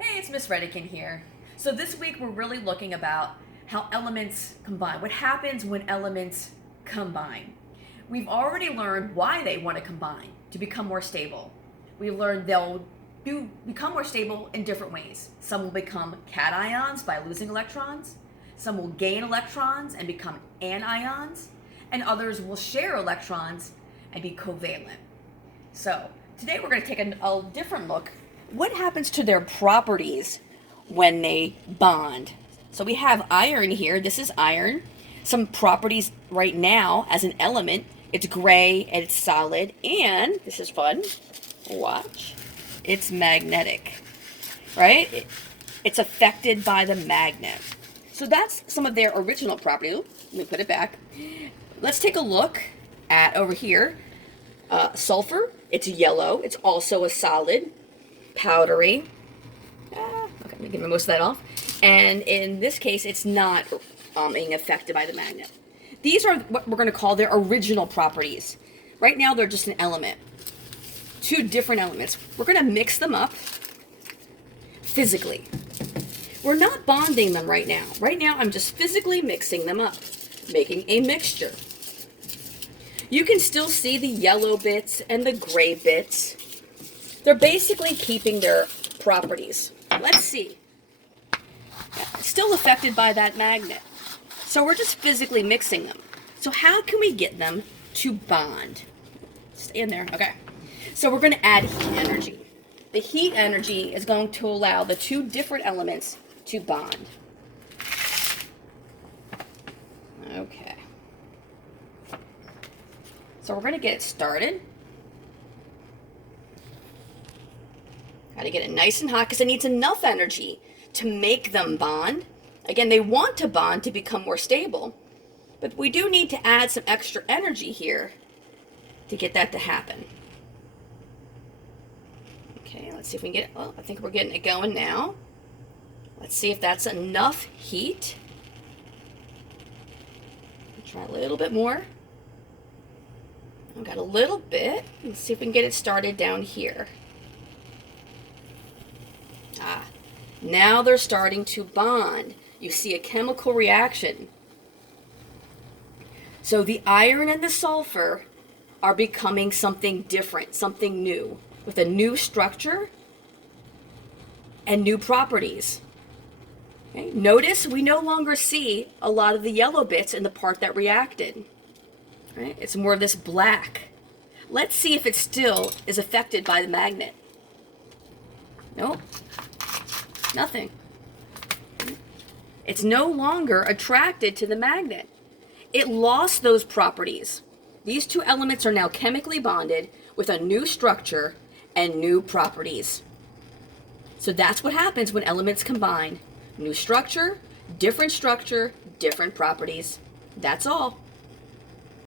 Hey, it's Miss Redican here. So this week we're really looking about how elements combine. What happens when elements combine? We've already learned why they want to combine to become more stable. We learned they'll become more stable in different ways. Some will become cations by losing electrons. Some will gain electrons and become anions, and others will share electrons and be covalent. So today we're going to take a different look. What happens to their properties when they bond? So we have iron here. This is iron. Some properties right now as an element. It's gray and it's solid. And this is fun. Watch. It's magnetic. Right? It's affected by the magnet. So that's some of their original properties. Let me put it back. Let's take a look at over here. Sulfur. It's yellow. It's also a solid. Powdery. Okay, let me get most of that off. And in this case, it's not being affected by the magnet. These are what we're going to call their original properties. Right now, they're just an element. Two different elements. We're going to mix them up physically. We're not bonding them right now. Right now, I'm just physically mixing them up, making a mixture. You can still see the yellow bits and the gray bits. They're basically keeping their properties. Let's see. Still affected by that magnet. So we're just physically mixing them. So how can we get them to bond? Stay in there. Okay. So we're going to add heat energy. The heat energy is going to allow the two different elements to bond. Okay. So we're going to get started. Got to get it nice and hot because it needs enough energy to make them bond. Again, they want to bond to become more stable, but we do need to add some extra energy here to get that to happen. Okay, let's see if we can get it. Oh, I think we're getting it going now. Let's see if that's enough heat. Try a little bit more. I've got a little bit. Let's see if we can get it started down here. Now they're starting to bond. You see a chemical reaction. So the iron and the sulfur are becoming something different, something new, with a new structure and new properties. Okay? Notice we no longer see a lot of the yellow bits in the part that reacted. Right? It's more of this black. Let's see if it still is affected by the magnet. Nope. Nothing. It's no longer attracted to the magnet. It lost those properties. These two elements are now chemically bonded with a new structure and new properties. So that's what happens when elements combine. New structure, different properties. That's all.